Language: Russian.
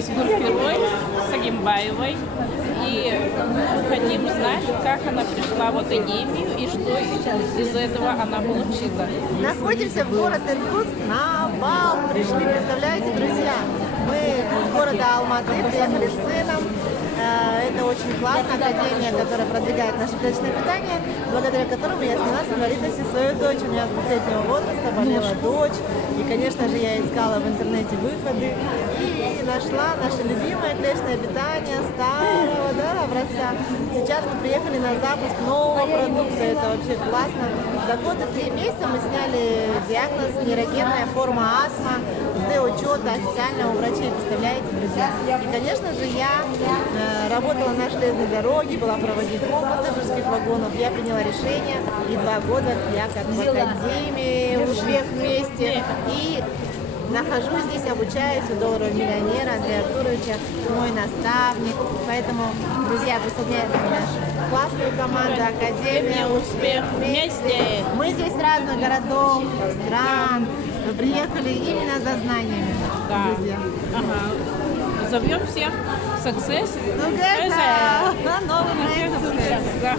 с Гульфирой Сагимбаевой. И хотим знать, как она пришла в академию и что из этого она получила. Находимся в городе Иркутск на бал. Пришли, представляете, друзья. Мы из города Алматы приехали с сыном. Это очень классная академия, которая продвигает наше клеточное питание, благодаря которому я сняла с инвалидности свою дочь. У меня с двухлетнего возраста болела дочь. И, конечно же, я искала в интернете выходы и нашла наше любимое клеточное питание старого, образца. Сейчас мы приехали на запуск нового продукта. Это вообще классно. За год и 3 месяца мы сняли диагноз нейрогенная форма астма с Д-учета официально у врачей, представляете, друзья. И, конечно же, я работала на железной дороге, была проводником пассажирских вагонов. Я приняла решение, и 2 года я как в академии, успех вместе. И нахожусь здесь, обучаюсь у долларового миллионера Андрея Артуровича, мой наставник. Поэтому, друзья, присоединяйтесь к нашу классную команду Академия Успех вместе. Мы здесь с разных городов, стран. Мы приехали именно за знаниями, друзья. Ага. Зовем всех Success. Together! Новый проект. Ага.